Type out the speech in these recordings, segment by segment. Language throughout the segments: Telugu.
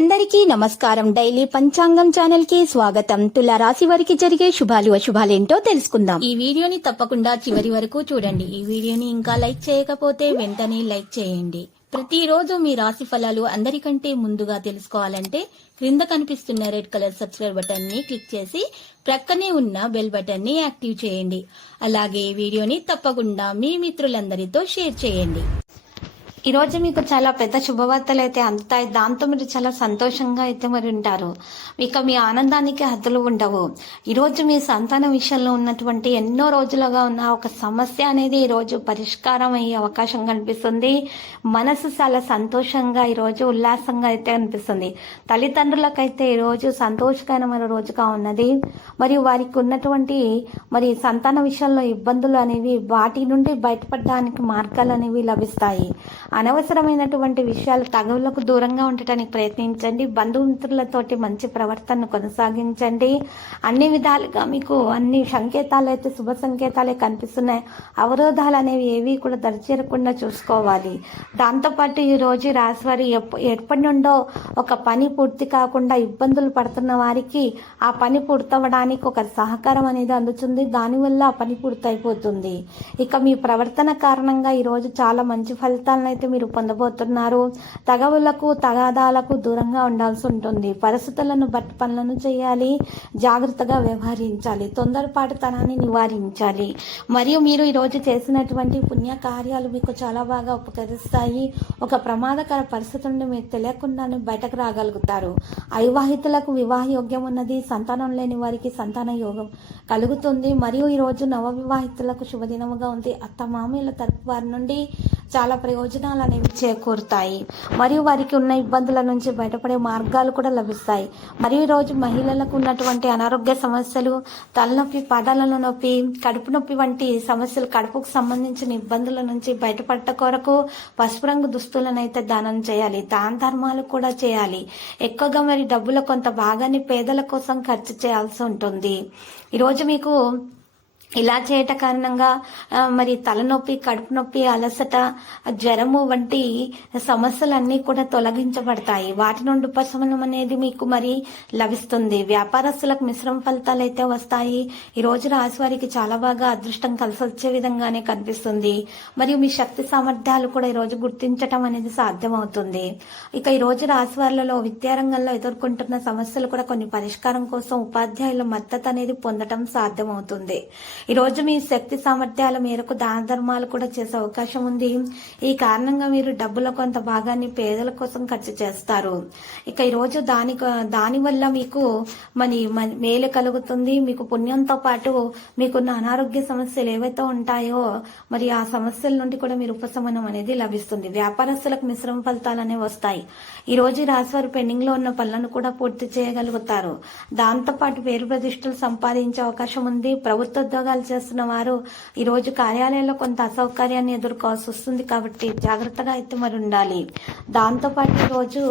అందరికీ నమస్కారం. డైలీ పంచాంగం ఛానల్ కి స్వాగతం. తుల రాశి వారికి జరిగే శుభాలు అశుభాలేంటో తెలుసుకుందాం. ఈ వీడియోని తప్పకుండా చివరి వరకు చూడండి. ఈ వీడియోని ఇంకా లైక్ చేయకపోతే వెంటనే లైక్ చేయండి. ప్రతిరోజు మీ రాశి ఫలాలు అందరికంటే ముందుగా తెలుసుకోవాలంటే క్రింద కనిపిస్తున్న రెడ్ కలర్ సబ్స్క్రైబ్ బటన్ ని క్లిక్ చేసి ప్రక్కనే ఉన్న బెల్ బటన్ ని యాక్టివ్ చేయండి. అలాగే వీడియోని తప్పకుండా మీ మిత్రులందరితో షేర్ చేయండి. ఈ రోజు మీకు చాలా పెద్ద శుభవార్తలు అయితే అందుతాయి. దాంతో మీరు చాలా సంతోషంగా అయితే మరి ఉంటారు. ఇక మీ ఆనందానికి హద్దులు ఉండవు. ఈరోజు మీ సంతాన విషయంలో ఉన్నటువంటి ఎన్నో రోజులుగా ఉన్న ఒక సమస్య అనేది ఈరోజు పరిష్కారం అయ్యే అవకాశం కనిపిస్తుంది. మనసు చాలా సంతోషంగా ఈరోజు ఉల్లాసంగా అయితే అనిపిస్తుంది. తల్లిదండ్రులకైతే ఈరోజు సంతోషకరమైన రోజుగా ఉన్నది. మరియు వారికి ఉన్నటువంటి మరి సంతాన విషయంలో ఇబ్బందులు అనేవి వాటి నుండి బయటపడడానికి మార్గాలు అనేవి లభిస్తాయి. అనవసరమైనటువంటి విషయాలు తగువులకు దూరంగా ఉండటానికి ప్రయత్నించండి. బంధుమిత్రులతోటి మంచి ప్రవర్తనను కొనసాగించండి. అన్ని విధాలుగా మీకు అన్ని సంకేతాలు అయితే శుభ సంకేతాలే కనిపిస్తున్నాయి. అవరోధాలు అనేవి ఏవి కూడా దరిచేరకుండా చూసుకోవాలి. దాంతోపాటు ఈ రోజు రాశివారి ఎప్పటి నుండో ఒక పని పూర్తి కాకుండా ఇబ్బందులు పడుతున్న వారికి ఆ పని పూర్తవడానికి ఒక సహకారం అనేది అందుతుంది. దానివల్ల ఆ పని పూర్తయిపోతుంది. ఇక మీ ప్రవర్తన కారణంగా ఈరోజు చాలా మంచి ఫలితాలను అయితే మీరు పొందబోతున్నారు. తగవులకు తగాదాలకు దూరంగా ఉండాల్సి ఉంటుంది. పరిస్థితులను బట్టి పనులను చేయాలి. జాగ్రత్తగా వ్యవహరించాలి. తొందరపాటుతనాన్ని నివారించాలి. మరియు మీరు ఈరోజు చేసినటువంటి పుణ్య కార్యాలు మీకు చాలా బాగా ఉపకరిస్తాయి. ఒక ప్రమాదకర పరిస్థితి నుండి మీకు తెలియకుండానే బయటకు రాగలుగుతారు. అవివాహితులకు వివాహ యోగ్యం ఉన్నది. సంతానం లేని వారికి సంతాన యోగం కలుగుతుంది. మరియు ఈరోజు నవ వివాహితులకు శుభదినముగా ఉంది. అత్తమామల తరపు వారి నుండి చాలా ప్రయోజనాలు అనేవి చేకూరుతాయి. మరియు వారికి ఉన్న ఇబ్బందుల నుంచి బయటపడే మార్గాలు కూడా లభిస్తాయి. మరియు ఈరోజు మహిళలకు ఉన్నటువంటి అనారోగ్య సమస్యలు, తలనొప్పి, పాదాల నొప్పి, కడుపు నొప్పి వంటి సమస్యలు, కడుపుకు సంబంధించిన ఇబ్బందుల నుంచి బయటపడట కొరకు పసుపు రంగు దుస్తులను అయితే దానం చేయాలి. దాన ధర్మాలు కూడా చేయాలి. ఎక్కువగా మరి డబ్బుల కొంత భాగాన్ని పేదల కోసం ఖర్చు చేయాల్సి ఉంటుంది. ఈరోజు మీకు ఇలా చేయట కారణంగా మరి తలనొప్పి, కడుపు నొప్పి, అలసట, జ్వరము వంటి సమస్యలన్నీ కూడా తొలగించబడతాయి. వాటి నుండి ఉపశమనం అనేది మీకు మరి లభిస్తుంది. వ్యాపారస్తులకు మిశ్రమ ఫలితాలు అయితే వస్తాయి. ఈ రోజు రాశి వారికి చాలా బాగా అదృష్టం కలిసి వచ్చే విధంగానే కనిపిస్తుంది. మరియు మీ శక్తి సామర్థ్యాలు కూడా ఈరోజు గుర్తించటం అనేది సాధ్యమవుతుంది. ఇక ఈ రోజు రాశి వారిలో విద్యారంగంలో ఎదుర్కొంటున్న సమస్యలు కూడా కొన్ని పరిష్కారం కోసం ఉపాధ్యాయుల మద్దతు అనేది పొందటం సాధ్యమవుతుంది. ఈ రోజు మీ శక్తి సామర్థ్యాల మేరకు దాన ధర్మాలు కూడా చేసే అవకాశం ఉంది. ఈ కారణంగా మీరు డబ్బుల కొంత భాగాన్ని పేదల కోసం ఖర్చు చేస్తారు. ఇక ఈ రోజు దాని వల్ల మీకు మేలు కలుగుతుంది. మీకు పుణ్యంతో పాటు మీకున్న అనారోగ్య సమస్యలు ఏవైతే ఉంటాయో మరి ఆ సమస్యల నుండి కూడా మీరు ఉపశమనం అనేది లభిస్తుంది. వ్యాపారస్తులకు మిశ్రమ ఫలితాలు అనేవి వస్తాయి. ఈ రోజు రాశివారు పెండింగ్ లో ఉన్న పనులను కూడా పూర్తి చేయగలుగుతారు. దాంతో పాటు పేరు ప్రతిష్టలు సంపాదించే అవకాశం ఉంది. ప్రభుత్వ ఉద్యోగాలు చేస్తున్న వారు ఈ రోజు కార్యాలయంలో కొంత అసౌకర్యాన్ని ఎదుర్కోవాల్సి వస్తుంది. కాబట్టి జాగ్రత్తగా అయితే మరి ఉండాలి. దాంతో పాటు ఈ రోజు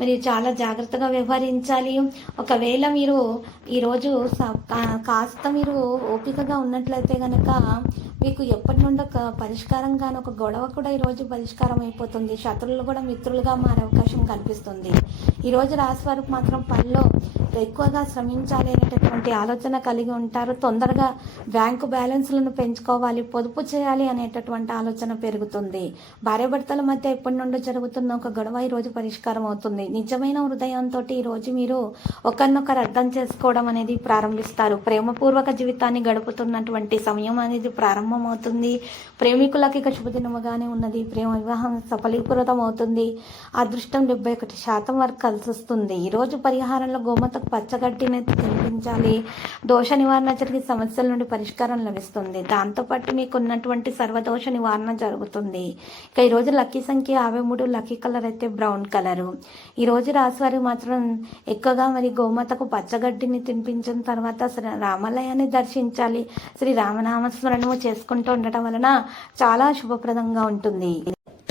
మీరు చాలా జాగ్రత్తగా వ్యవహరించాలి. ఒకవేళ మీరు ఈ రోజు కాస్త మీరు ఓపికగా ఉన్నట్లయితే గనక మీకు ఎప్పటి నుండో పరిష్కారంగానే ఒక గొడవ కూడా ఈ రోజు పరిష్కారం అయిపోతుంది. శత్రువులు కూడా మిత్రులుగా మారే అవకాశం కనిపిస్తుంది. ఈ రోజు రాశి వారికి మాత్రం పనిలో ఎక్కువగా శ్రమించాలి అనేటటువంటి ఆలోచన కలిగి ఉంటారు. తొందరగా బ్యాంకు బ్యాలెన్స్లను పెంచుకోవాలి, పొదుపు చేయాలి అనేటటువంటి ఆలోచన పెరుగుతుంది. భార్యాభర్తల మధ్య ఎప్పటి నుండో జరుగుతున్న ఒక గొడవ ఈ రోజు పరిష్కారం అవుతుంది. నిజమైన హృదయంతో ఈ రోజు మీరు ఒకరినొకరు అర్థం చేసుకోవడం అనేది ప్రారంభిస్తారు. ప్రేమపూర్వక జీవితాన్ని గడుపుతున్నటువంటి సమయం అనేది ప్రారంభమవుతుంది. ప్రేమికులకి ఇక శుభదినముగానే ఉన్నది. ప్రేమ వివాహం సఫలీకృతం అవుతుంది. అదృష్టం 71% వరకు కలిసి వస్తుంది. ఈ రోజు పరిహారంలో గోమతకు పచ్చగడ్డిని తినిపించాలి. దోష నివారణ జరిగే సమస్యల నుండి పరిష్కారం లభిస్తుంది. దాంతోపాటు మీకు ఉన్నటువంటి సర్వదోష నివారణ జరుగుతుంది. ఇక ఈ రోజు లక్కీ సంఖ్య 53, లక్కీ కలర్ అయితే బ్రౌన్ కలరు. ఈ రోజు రాశివారు మాత్రం ఎక్కువగా మరి గోమాతకు పచ్చగడ్డిని తినిపించిన తర్వాత రామాలయాన్ని దర్శించాలి. శ్రీ రామనామస్మరణము చేసుకుంటూ ఉండటం వలన చాలా శుభప్రదంగా ఉంటుంది.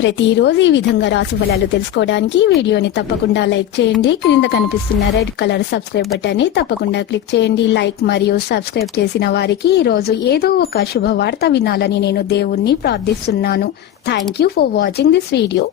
ప్రతిరోజు ఈ విధంగా రాశి ఫలాలు తెలుసుకోవడానికి వీడియోని తప్పకుండా లైక్ చేయండి. క్రింద కనిపిస్తున్న రెడ్ కలర్ సబ్స్క్రైబ్ బటన్ ని తప్పకుండా క్లిక్ చేయండి. లైక్ మరియు సబ్స్క్రైబ్ చేసిన వారికి ఈ రోజు ఏదో ఒక శుభవార్త వినాలని నేను దేవుణ్ణి ప్రార్థిస్తున్నాను. Thank you for watching this video.